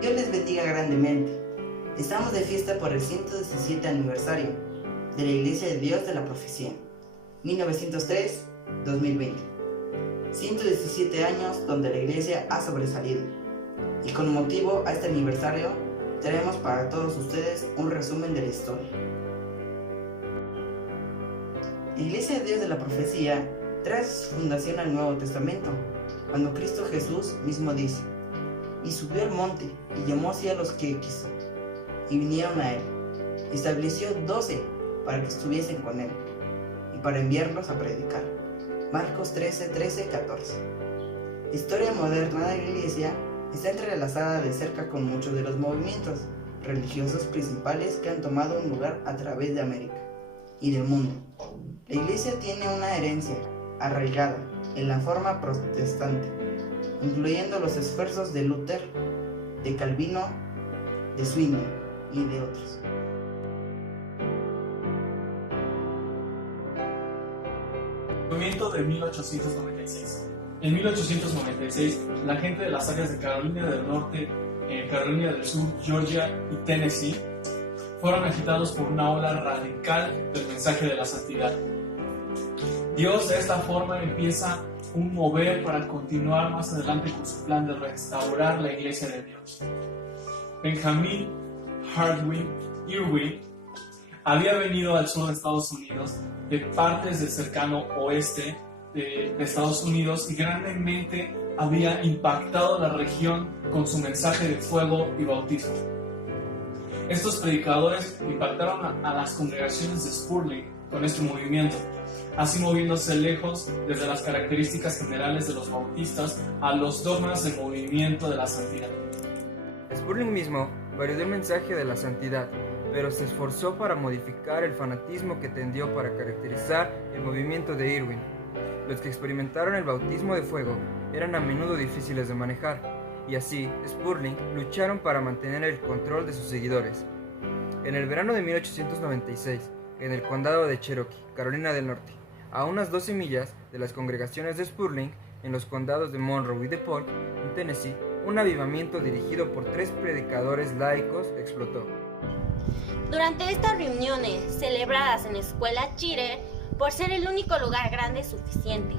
Dios les bendiga grandemente. Estamos de fiesta por el 117 aniversario de la Iglesia de Dios de la Profecía, 1903-2020. 117 años donde la Iglesia ha sobresalido. Y con motivo a este aniversario, traemos para todos ustedes un resumen de la historia. La Iglesia de Dios de la Profecía trae su fundación al Nuevo Testamento, cuando Cristo Jesús mismo dice: y subió al monte, y llamó así a los que quiso, y vinieron a él. Estableció 12 para que estuviesen con él, y para enviarlos a predicar. Marcos 13, 14. La historia moderna de la Iglesia está entrelazada de cerca con muchos de los movimientos religiosos principales que han tomado un lugar a través de América y del mundo. La Iglesia tiene una herencia arraigada en la forma protestante, incluyendo los esfuerzos de Lutero, de Calvino, de Zwingli y de otros. Movimiento de 1896. En 1896, la gente de las áreas de Carolina del Norte, Carolina del Sur, Georgia y Tennessee fueron agitados por una ola radical del mensaje de la santidad. Dios de esta forma empieza un mover para continuar más adelante con su plan de restaurar la Iglesia de Dios. Benjamin Harding Irwin había venido al sur de Estados Unidos de partes del cercano oeste de Estados Unidos y grandemente había impactado la región con su mensaje de fuego y bautismo. Estos predicadores impactaron a las congregaciones de Spurgeon con este movimiento, así moviéndose lejos desde las características generales de los bautistas a los dogmas del movimiento de la santidad. Spurgeon mismo validó el mensaje de la santidad, pero se esforzó para modificar el fanatismo que tendió para caracterizar el movimiento de Irwin. Los que experimentaron el bautismo de fuego eran a menudo difíciles de manejar, y así Spurgeon lucharon para mantener el control de sus seguidores. En el verano de 1896, en el condado de Cherokee, Carolina del Norte, a unas 12 millas de las congregaciones de Spurgeon, en los condados de Monroe y DePaul, en Tennessee, un avivamiento dirigido por 3 predicadores laicos explotó. Durante estas reuniones, celebradas en la escuela Chire, por ser el único lugar grande suficiente,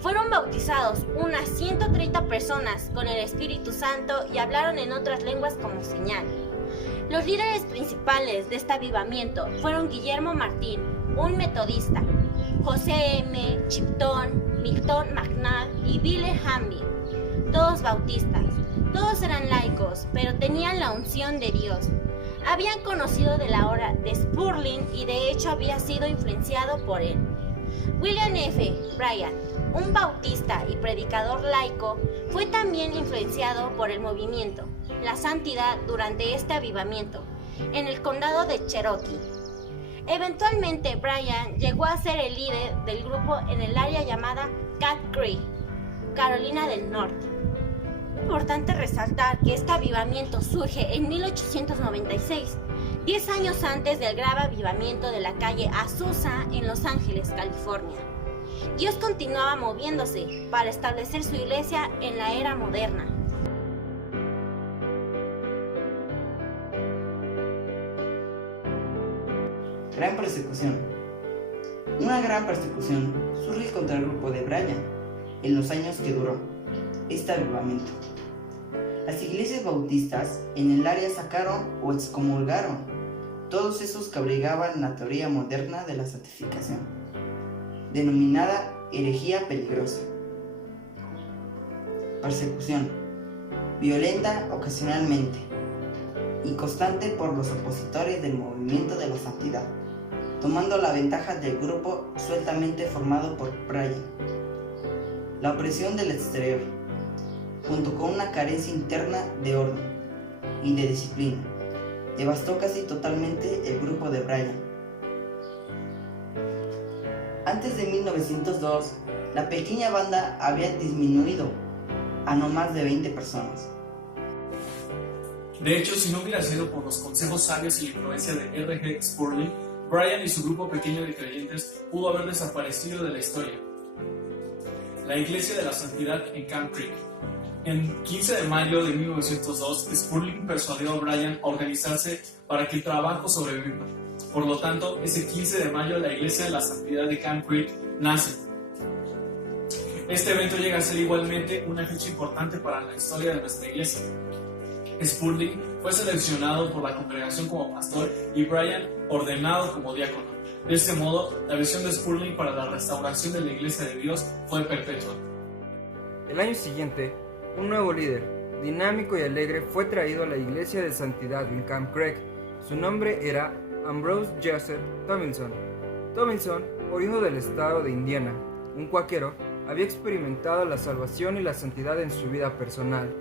fueron bautizados unas 130 personas con el Espíritu Santo y hablaron en otras lenguas como señal. Los líderes principales de este avivamiento fueron Guillermo Martín, un metodista, José M. Chipton, Milton McNall y Billy Hamby, todos bautistas. Todos eran laicos, pero tenían la unción de Dios. Habían conocido de la obra de Spurgeon y de hecho había sido influenciado por él. William F. Bryan, un bautista y predicador laico, fue también influenciado por el movimiento, la santidad durante este avivamiento, en el condado de Cherokee. Eventualmente Bryan llegó a ser el líder del grupo en el área llamada Cat Creek, Carolina del Norte. Es importante resaltar que este avivamiento surge en 1896, 10 años antes del grave avivamiento de la calle Azusa en Los Ángeles, California. Dios continuaba moviéndose para establecer su iglesia en la era moderna. Gran persecución. Una gran persecución surge contra el grupo de Bryan en los años que duró este avivamiento. Las iglesias bautistas en el área sacaron o excomulgaron todos esos que abrigaban la teoría moderna de la santificación, denominada herejía peligrosa. Persecución violenta ocasionalmente y constante por los opositores del movimiento de la santidad, tomando la ventaja del grupo sueltamente formado por Bryan. La opresión del exterior, junto con una carencia interna de orden y de disciplina, devastó casi totalmente el grupo de Bryan. Antes de 1902, la pequeña banda había disminuido a no más de 20 personas. De hecho, si no hubiera sido por los consejos sabios y la influencia de R.G. Spurgeon, Bryan y su grupo pequeño de creyentes pudo haber desaparecido de la historia. La Iglesia de la Santidad en Camp Creek. En 15 de mayo de 1902, Spurling persuadió a Bryan a organizarse para que el trabajo sobreviva. Por lo tanto, ese 15 de mayo la Iglesia de la Santidad de Camp Creek nace. Este evento llega a ser igualmente una fecha importante para la historia de nuestra iglesia. Spurling fue seleccionado por la congregación como pastor y Bryan ordenado como diácono. De este modo, la visión de Spurling para la restauración de la Iglesia de Dios fue perpetua. El año siguiente, un nuevo líder, dinámico y alegre, fue traído a la Iglesia de Santidad en Camp Creek. Su nombre era Ambrose Joseph Tomlinson. Tomlinson, oriundo del estado de Indiana, un cuáquero, había experimentado la salvación y la santidad en su vida personal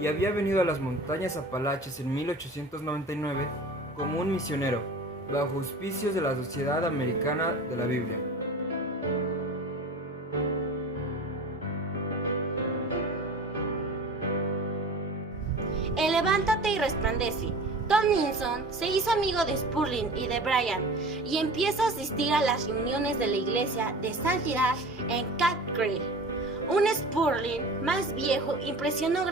y había venido a las montañas Apalaches en 1899 como un misionero, bajo auspicios de la Sociedad Americana de la Biblia. Levántate y resplandece. Tomlinson se hizo amigo de Spurling y de Bryan y empieza a asistir a las reuniones de la Iglesia de Santidad en Camp Creek. Un Spurling más viejo impresionó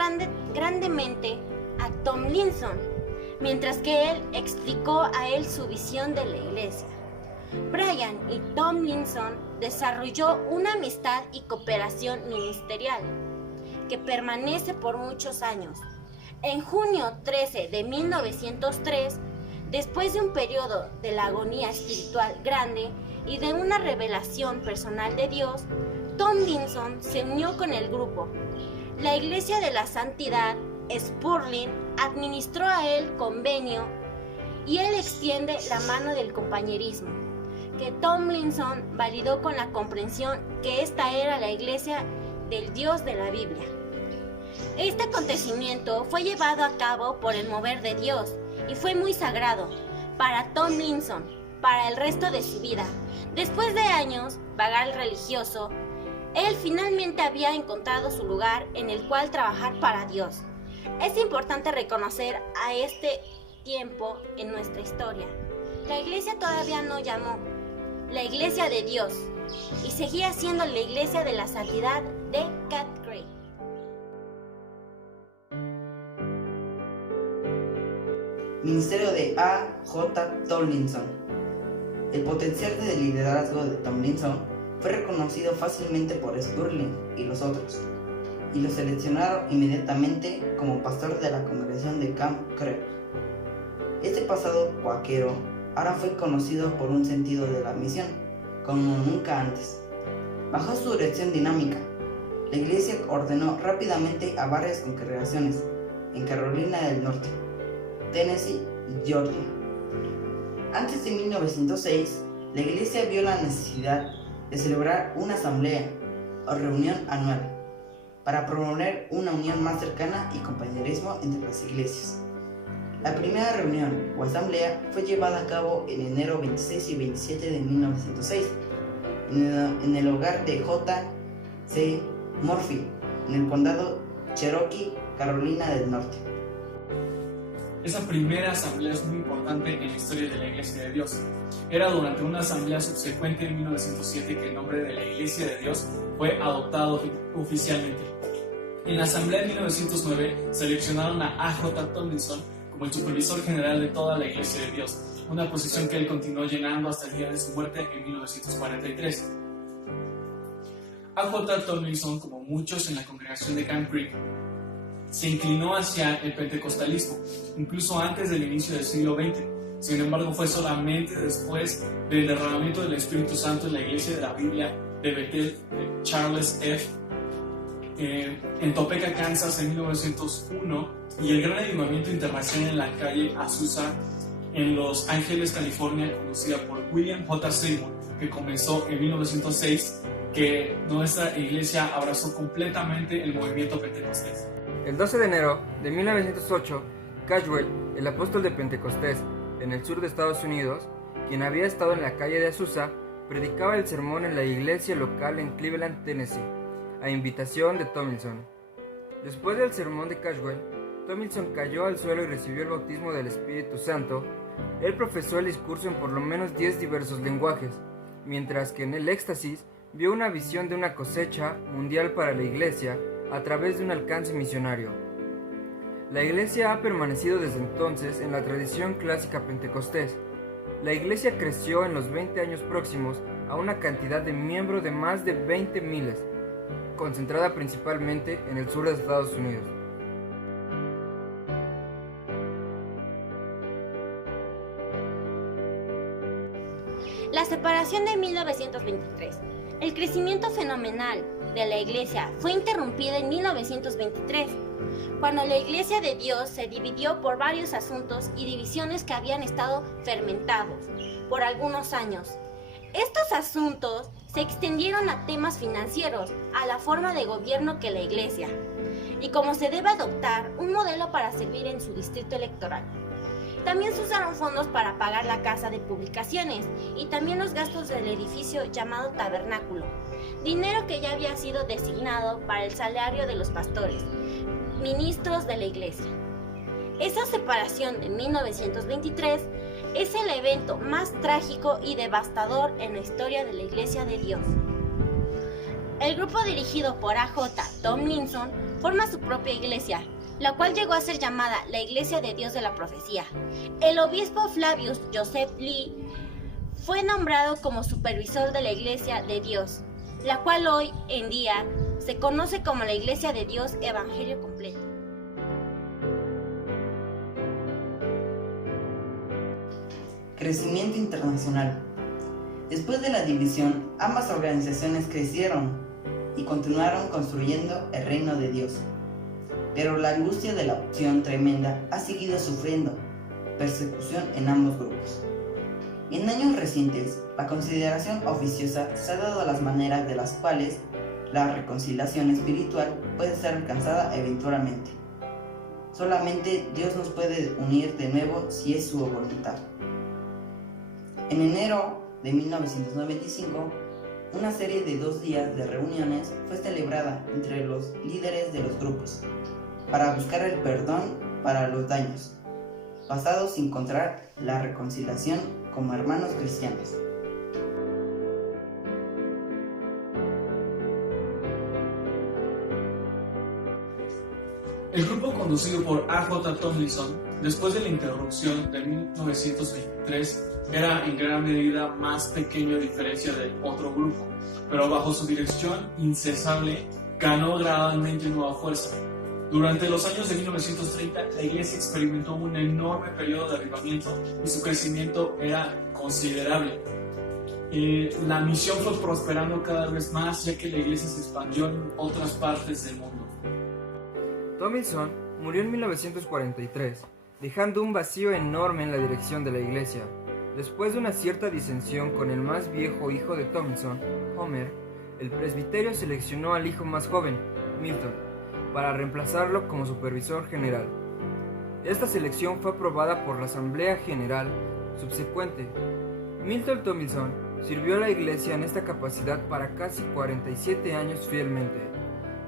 grandemente a Tomlinson, mientras que él explicó a él su visión de la Iglesia. Bryan y Tomlinson desarrolló una amistad y cooperación ministerial que permanece por muchos años. En junio 13 de 1903, después de un periodo de la agonía espiritual grande y de una revelación personal de Dios, Tomlinson se unió con el grupo. La Iglesia de la Santidad, Spurling, administró a él convenio y él extiende la mano del compañerismo, que Tomlinson validó con la comprensión que esta era la Iglesia del Dios de la Biblia. Este acontecimiento fue llevado a cabo por el mover de Dios y fue muy sagrado para Tomlinson para el resto de su vida. Después de años vagar religioso, él finalmente había encontrado su lugar en el cual trabajar para Dios. Es importante reconocer a este tiempo en nuestra historia. La iglesia todavía no llamó la Iglesia de Dios y seguía siendo la Iglesia de la Santidad de Camp Creek. Ministerio de A. J. Tomlinson. El potencial de liderazgo de Tomlinson fue reconocido fácilmente por Spurling y los otros, y lo seleccionaron inmediatamente como pastor de la congregación de Camp Creek. Este pasado cuáquero ahora fue conocido por un sentido de la misión, como nunca antes. Bajo su dirección dinámica, la iglesia ordenó rápidamente a varias congregaciones en Carolina del Norte, Tennessee y Georgia. Antes de 1906, la iglesia vio la necesidad de celebrar una asamblea o reunión anual para promover una unión más cercana y compañerismo entre las iglesias. La primera reunión o asamblea fue llevada a cabo en enero 26 y 27 de 1906 en el hogar de J. C. Murphy, en el condado Cherokee, Carolina del Norte. Esa primera asamblea es muy importante en la historia de la Iglesia de Dios. Era durante una asamblea subsecuente en 1907 que el nombre de la Iglesia de Dios fue adoptado oficialmente. En la asamblea de 1909 seleccionaron a A.J. Tomlinson como el supervisor general de toda la Iglesia de Dios, una posición que él continuó llenando hasta el día de su muerte en 1943. A.J. Tomlinson, como muchos en la congregación de Camp Creek, se inclinó hacia el pentecostalismo, incluso antes del inicio del siglo XX. Sin embargo, fue solamente después del derramamiento del Espíritu Santo en la Iglesia de la Biblia de Bethel, de Charles F. En Topeka, Kansas, en 1901, y el gran avivamiento internacional en la calle Azusa, en Los Ángeles, California, conducida por William J. Seymour, que comenzó en 1906, que nuestra iglesia abrazó completamente el movimiento pentecostés. El 12 de enero de 1908, Cashwell, el apóstol de Pentecostés en el sur de Estados Unidos, quien había estado en la calle de Azusa, predicaba el sermón en la iglesia local en Cleveland, Tennessee, a invitación de Tomlinson. Después del sermón de Cashwell, Tomlinson cayó al suelo y recibió el bautismo del Espíritu Santo. Él profesó el discurso en por lo menos 10 diversos lenguajes, mientras que en el éxtasis vio una visión de una cosecha mundial para la iglesia, a través de un alcance misionario. La Iglesia ha permanecido desde entonces en la tradición clásica pentecostés. La Iglesia creció en los 20 años próximos a una cantidad de miembros de más de 20,000, concentrada principalmente en el sur de Estados Unidos. La separación de 1923. El crecimiento fenomenal de la Iglesia fue interrumpido en 1923, cuando la Iglesia de Dios se dividió por varios asuntos y divisiones que habían estado fermentados por algunos años. Estos asuntos se extendieron a temas financieros, a la forma de gobierno que la Iglesia, y cómo se debe adoptar un modelo para servir en su distrito electoral. También se usaron fondos para pagar la casa de publicaciones y también los gastos del edificio llamado tabernáculo, dinero que ya había sido designado para el salario de los pastores, ministros de la Iglesia. Esa separación de 1923 es el evento más trágico y devastador en la historia de la Iglesia de Dios. El grupo dirigido por A.J. Tomlinson forma su propia iglesia, la cual llegó a ser llamada la Iglesia de Dios de la Profecía. El obispo Flavius Joseph Lee fue nombrado como supervisor de la Iglesia de Dios, la cual hoy en día se conoce como la Iglesia de Dios Evangelio Completo. Crecimiento internacional. Después de la división, ambas organizaciones crecieron y continuaron construyendo el reino de Dios. Pero la angustia de la opción tremenda ha seguido sufriendo persecución en ambos grupos. En años recientes, la consideración oficiosa se ha dado a las maneras de las cuales la reconciliación espiritual puede ser alcanzada eventualmente. Solamente Dios nos puede unir de nuevo si es su voluntad. En enero de 1995, una serie de 2 días de reuniones fue celebrada entre los líderes de los grupos para buscar el perdón para los daños, basados en encontrar la reconciliación como hermanos cristianos. El grupo conducido por A.J. Tomlinson, después de la interrupción de 1923, era en gran medida más pequeño a diferencia del otro grupo, pero bajo su dirección incesable ganó gradualmente nueva fuerza. Durante los años de 1930, la iglesia experimentó un enorme periodo de avivamiento y su crecimiento era considerable. La misión fue prosperando cada vez más, ya que la iglesia se expandió en otras partes del mundo. Tomlinson murió en 1943, dejando un vacío enorme en la dirección de la iglesia. Después de una cierta disensión con el más viejo hijo de Tomlinson, Homer, el presbiterio seleccionó al hijo más joven, Milton, para reemplazarlo como supervisor general. Esta selección fue aprobada por la Asamblea General subsecuente. Milton Tomlinson sirvió a la iglesia en esta capacidad para casi 47 años fielmente.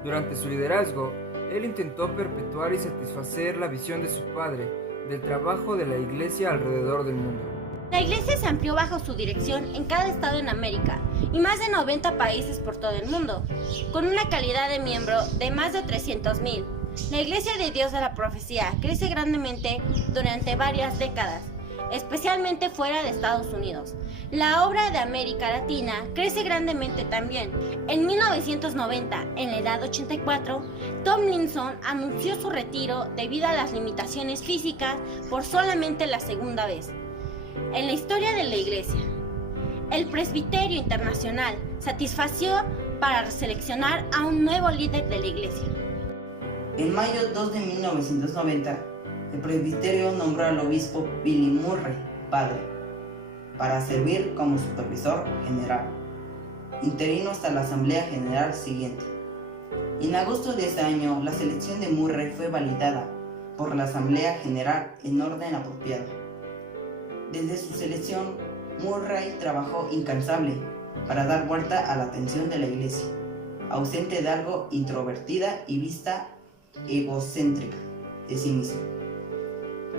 Durante su liderazgo, él intentó perpetuar y satisfacer la visión de su padre del trabajo de la iglesia alrededor del mundo. La iglesia se amplió bajo su dirección en cada estado en América y más de 90 países por todo el mundo, con una calidad de miembro de más de 300,000. La Iglesia de Dios de la Profecía crece grandemente durante varias décadas, especialmente fuera de Estados Unidos. La obra de América Latina crece grandemente también. En 1990, en la edad de 84, Tomlinson anunció su retiro debido a las limitaciones físicas por solamente la segunda vez en la historia de la iglesia. El Presbiterio Internacional satisfació para seleccionar a un nuevo líder de la iglesia. En mayo 2 de 1990, el presbiterio nombró al obispo Billy Murray, padre, para servir como supervisor general, interino hasta la Asamblea General siguiente. En agosto de ese año, la selección de Murray fue validada por la Asamblea General en orden apropiado. Desde su selección, Murray trabajó incansable para dar vuelta a la atención de la iglesia, ausente de algo introvertida y vista egocéntrica de sí misma,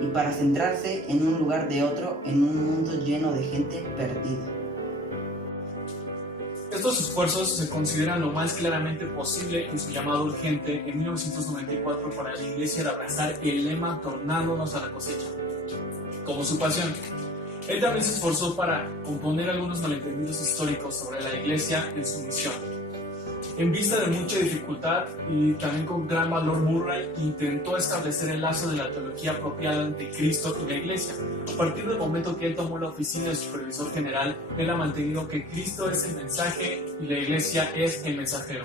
y para centrarse en un lugar de otro en un mundo lleno de gente perdida. Estos esfuerzos se consideran lo más claramente posible en su llamado urgente en 1994 para la Iglesia de abrazar el lema tornándonos a la cosecha como su pasión. Él también se esforzó para componer algunos malentendidos históricos sobre la Iglesia en su misión. En vista de mucha dificultad y también con gran valor, Murray intentó establecer el lazo de la teología apropiada entre Cristo y la Iglesia. A partir del momento que él tomó la oficina de supervisor general, él ha mantenido que Cristo es el mensaje y la Iglesia es el mensajero.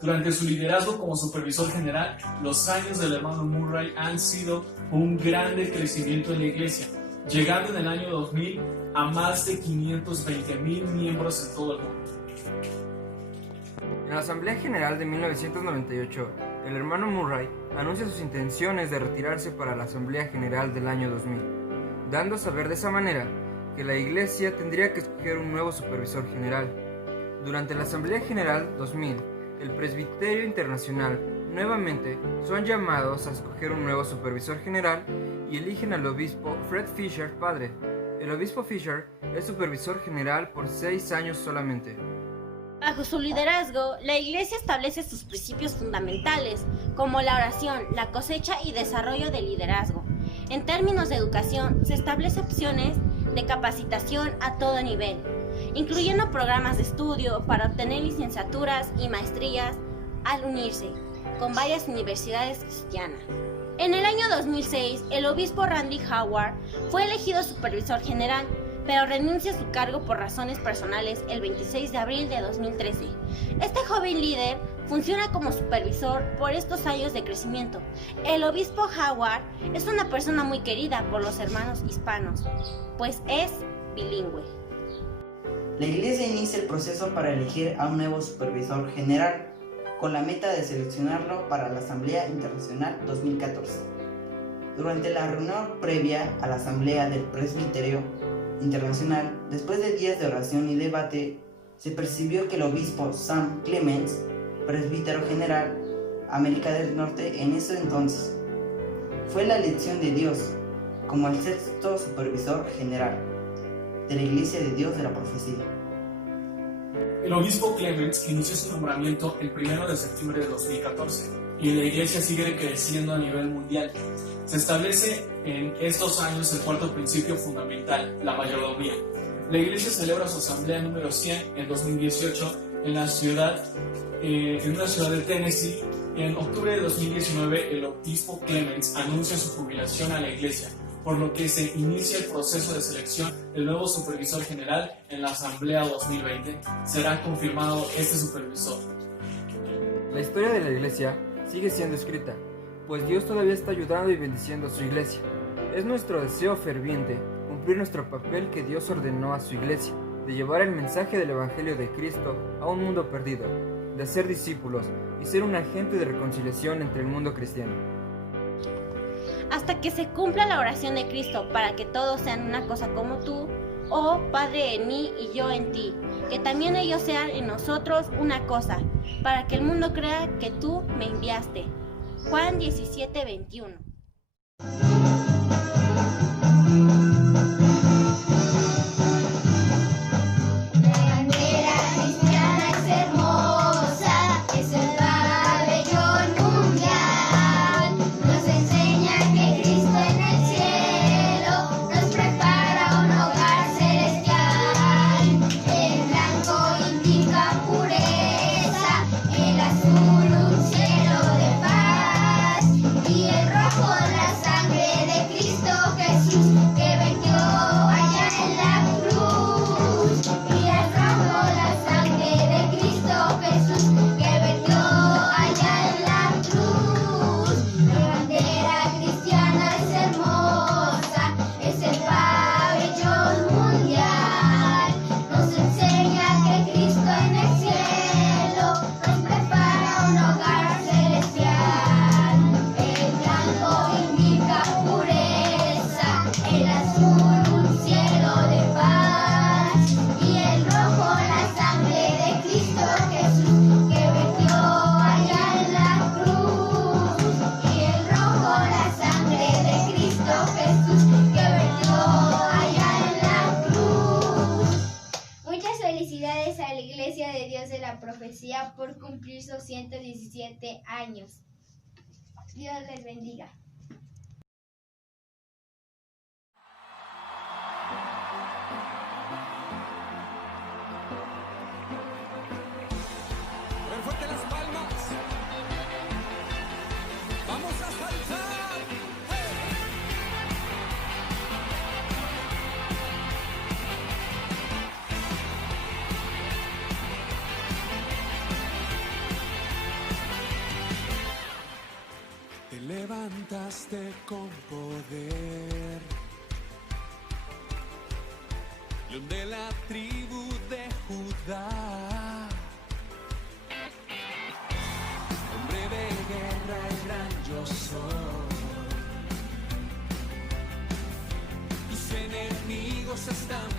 Durante su liderazgo como supervisor general, los años del hermano Murray han sido un grande crecimiento en la Iglesia, llegando en el año 2000 a más de 520,000 miembros en todo el mundo. En la Asamblea General de 1998, el hermano Murray anuncia sus intenciones de retirarse para la Asamblea General del año 2000, dando a saber de esa manera que la Iglesia tendría que escoger un nuevo supervisor general. Durante la Asamblea General 2000, el Presbiterio Internacional nuevamente son llamados a escoger un nuevo supervisor general y eligen al obispo Fred Fisher padre. El obispo Fisher es supervisor general por 6 años solamente. Bajo su liderazgo, la Iglesia establece sus principios fundamentales, como la oración, la cosecha y desarrollo del liderazgo. En términos de educación, se establecen opciones de capacitación a todo nivel, incluyendo programas de estudio para obtener licenciaturas y maestrías al unirse con varias universidades cristianas. En el año 2006, el obispo Randy Howard fue elegido supervisor general, pero renuncia a su cargo por razones personales el 26 de abril de 2013. Este joven líder funciona como supervisor por estos años de crecimiento. El obispo Howard es una persona muy querida por los hermanos hispanos, pues es bilingüe. La Iglesia inicia el proceso para elegir a un nuevo supervisor general, con la meta de seleccionarlo para la Asamblea Internacional 2014. Durante la reunión previa a la Asamblea del Presbiterio Internacional, después de días de oración y debate, se percibió que el obispo Sam Clements, presbítero general América del Norte en ese entonces, fue la elección de Dios como el sexto supervisor general de la Iglesia de Dios de la Profecía. El obispo Clements inició su nombramiento el 1 de septiembre de 2014 y la Iglesia sigue creciendo a nivel mundial. Se establece en estos años el cuarto principio fundamental, la mayordomía. La Iglesia celebra su asamblea número 100 en 2018 en una ciudad de Tennessee. En octubre de 2019, el obispo Clements anuncia su jubilación a la Iglesia, por lo que se inicia el proceso de selección del nuevo supervisor general en la asamblea 2020. Será confirmado este supervisor. La historia de la Iglesia sigue siendo escrita, pues Dios todavía está ayudando y bendiciendo a su Iglesia. Es nuestro deseo ferviente cumplir nuestro papel que Dios ordenó a su Iglesia, de llevar el mensaje del Evangelio de Cristo a un mundo perdido, de hacer discípulos y ser un agente de reconciliación entre el mundo cristiano. Hasta que se cumpla la oración de Cristo para que todos sean una cosa como tú, oh Padre en mí y yo en ti, que también ellos sean en nosotros una cosa, para que el mundo crea que tú me enviaste. Juan 17:21. Y el rojo la sangre profecía por cumplir sus 117 años. Dios les bendiga. Fuerte las palmas. Vamos a saltar. ¡Hey! Te levantaste con poder, León de la tribu de Judá. De guerra y gran yo soy. Tus enemigos están